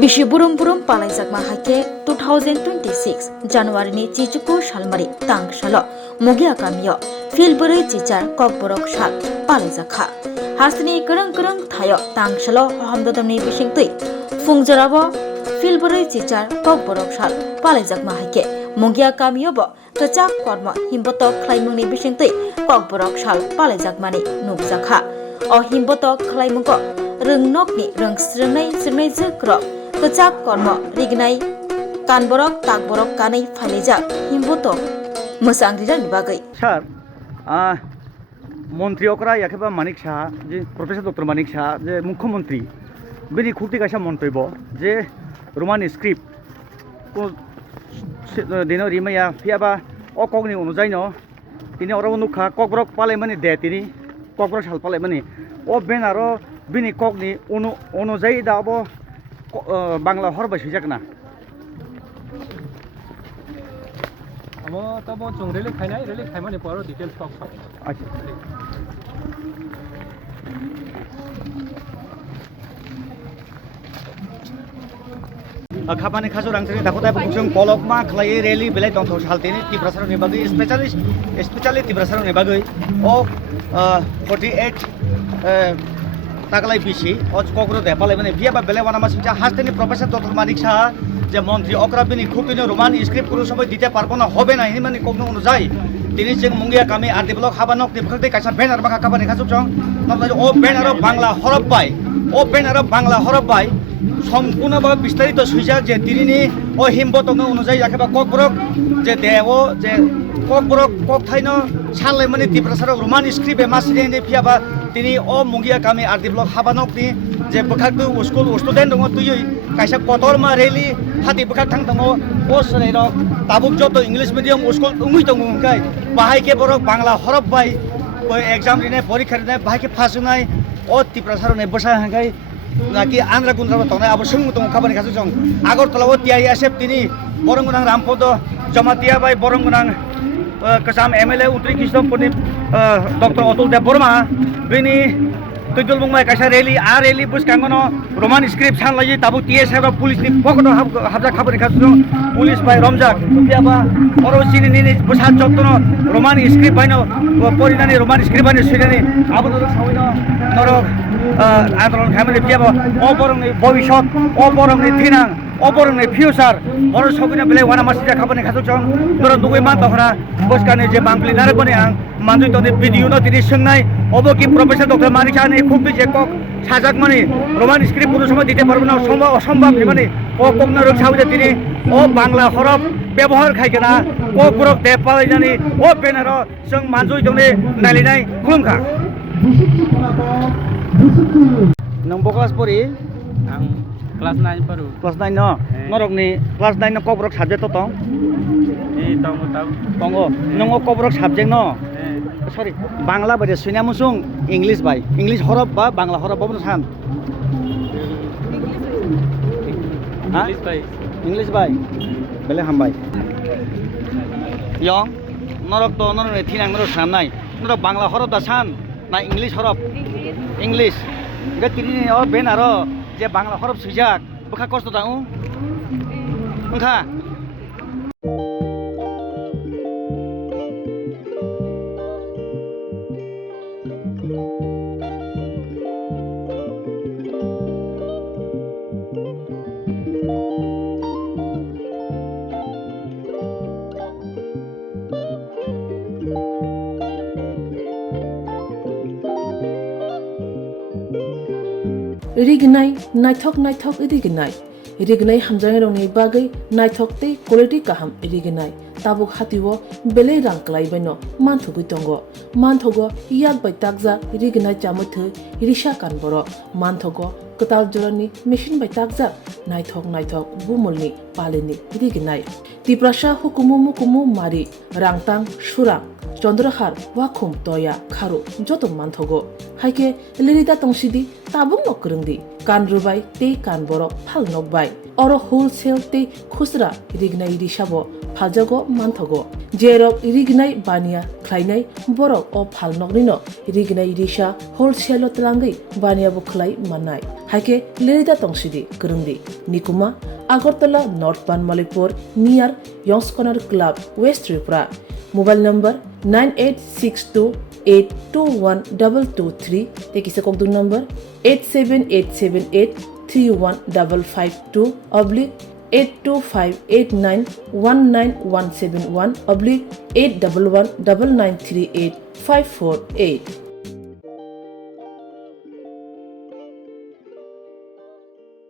Bishi burum burum palaijak mahake 2026 January ni chichuku shalmari tang shalo mugia kamyo filbore chichar kokborok shal palaijakha harsini kerang thayo tang shalo hamdodamni bisingtui fungjarabo filbore chichar kokborok shal palaijak mahake mugia kamyo bo kachak korma himbotok khlaimungni bisingtui kokborok shal palaijak mani nukjakha o himbotok khlaimungko röngnokni röngsrwngnai jkrok kachak korma rignai kanborok takborok kanai phailejak himbotok mosangrira bagui sir মন্ত্রী অকরা একেবারে মানিক শাহ যে professor doctor মানিক শাহ যে মুখ্যমন্ত্রী বিনি খুঁটি কাছা মন্তব্য যে রোমান স্ক্রিপ্ট দিন রিমাইয়া ফিয়াবা অকগনি অনুযায়ী ন তিনি অর অনুখা ককরক পালে মানে দে তিনি ককরক সাল পালে মানে ও বেন আরো বিনি কগনি অনুযায়ী দাব বাংলা হরবাই সুইজাক না Amo tabo chung really khaimani poro details talk. আচ্ছা খাবানি খাজু রাংথনি দাখোদাই বুকজং কলকমা খ্লাই রেলি বেলাই দংথौ সালতেনি তিব্রাসার নিবাগৈ স্পেশালি তিব্রাসার নিবাগৈ ও 48 তাগলাই বিসি ও ককরো দেপালাই মানে বিয়া বা বেলাই বানামা সিনজা হাসতেনি প্রফেসর ডক্টর মানিক শাহ যে মন্ত্রী অকরাবিনী খুবই রোমান স্ক্রিপ্ট কোনো সময় দিতে পারবো না হবে না মানে কখনো অনুযায়ী তিনি যে মুঙ্গিয়া কামি আর দেবলক হাবানক দেবখাতে কাইসা ব্যানার বাকা খাবানি খাজুক চং ও ব্যানার বাংলা হরফ পাই ও ব্যানার বাংলা হরফ পাই সম্পূর্ণভাবে বিস্তারিত সুইজাক যে তিনি ও হিমবতক অনুযায়ী রাখেবা ককবরক যে দেব যে ককবরক কক থাইন সালাই মানে তিব্রাসারক রোমান স্ক্রিপ্টে মাসিনি ফিয়াবা তিনি ও মুঙ্গিয়া কামি আর দেবলক হাবানকনি যে বখাকদু স্কুল স্টুডেন্ট দङ তুই কাইসা কতरमा রেলি হাতি বখাক थां दङ ও সরাইরক তাবুক যত ইংলিশ মিডিয়াম স্কুল উঙ্গুই दङ ओंखाय बाहायके बरक बांग्ला हरफ बाय एग्जाम दिने परीक्षा दिने बाहायके पास होनाय ও तिब्रासारने बसा हांगाय नाकि आन्द्रा गुन्द्रा तंनाय आबो सोंग दङ खाबानि खासु जं आगरतलाव टिआइ एसएफ तिनि बरंगनां Rampad Jamatia bye बरंगनां कसाम MLA उत्री कृष्णपुरनि doctor Atul देव बर्मा बिनि तैदुल बुंबाय कायसा रेली आ रेली बुसकांगनो रोमान स्क्रिप्ट सानलायै ताबु टीएस एबा पुलिसनि पकड़ हाबजा खाबानि खासु पुलिस बाय रमजाक बियाबा अरसिनि नि बुसा चक्तनो रोमान स्क्रिप्ट बायनो परिनानि रोमान स्क्रिप्ट बायनो सुइनानि आबो सावैनो नरक आन्दोलन खामानि बियाबा अबरंनि भबिष्यत अबरंनि थिनां अबरंनि फिउचार बर सबिना बेले वाना मासिजा खाबानि खासु जं नर दुगै मान तखरा बसकानि जे बांप्लि नारबनि आं मानजै तनि भिडिअ न तिनि सोंनाय अबो कि प्रोफेसर डक्टर मानिक शाहनि खुब जे কক সাজাক মানে রোমান স্ক্রিপ্ট কোনো সময় দিতে পারবো না সম্ভব অসম্ভব মানে ও কখনো রোগ সাউদে তিনি ও বাংলা হরফ ব্যবহার খাইকে না ও বরক দে পালাইনানি ও বেনার जों मानजै दंने नायलिनाय खुलुमखा नों क्लास परि Ang class 9 paru. क्लास 9 न नरकनि क्लास 9 न कबरक साबजेक्ट दं Tong tahu. दङ नों कबरक साबजेक्ट न सरि बांला बायदि सुइना मुसुं इंग्लिश बाय इंग्लिश हरफ बा बांला हरफ बबन सान English pai. इंग्लिश बाय बेले हामबाय यं नरक तो नरने थिनां नरक सामनाय नरक बांला हरफ दा सान ना इंग्लिश हरफ इंग्लिश गे तिनि अ बेन आरो जे बांला हरफ सुइजाक बखा कष्ट दाउ ओंखा रिगनाय नायथक रिगनाय हामजानाय रंनि बागै नायथकते क्वालिटी काहाम रिगनाय ताबुक हातिव बेले रां क्लाइबायनो मानथुगै दंग मानथगो याक बाय ताकजा रिगनाय चामथो रिसा कानबर मानथगो कताल जरनि मेशिन बाय ताकजा नायथक बुमलनि पालेनि रिगनाय तिप्रासा हुकुमु मारि रांतां सुरां चंद्रहार वाखुम तोया खारु जतो मानथगो हाइके लिरिदा तंसिदि ताबुं नकरंदि कान रुबाय ते कान बरक फाल नकबाय अरो होलसेल ते खुसरा रिगनाय रिसाबो फालजागो मानथगो जेरक रिगनाय बानिया ख्लायनाय बरक अ फाल नकनिनो रिगनाय रिसा होलसेल तलांगै बानियाबो ख्लाय माननाय haike lerida tongsidi kerungdi nikuma Agartala North Banmalipur near Yongs Corner Club West Tripura. Mobile number 9862821223 tekisa kokdung number 87878315552 oblique 82589191171 oblique 8119938 548.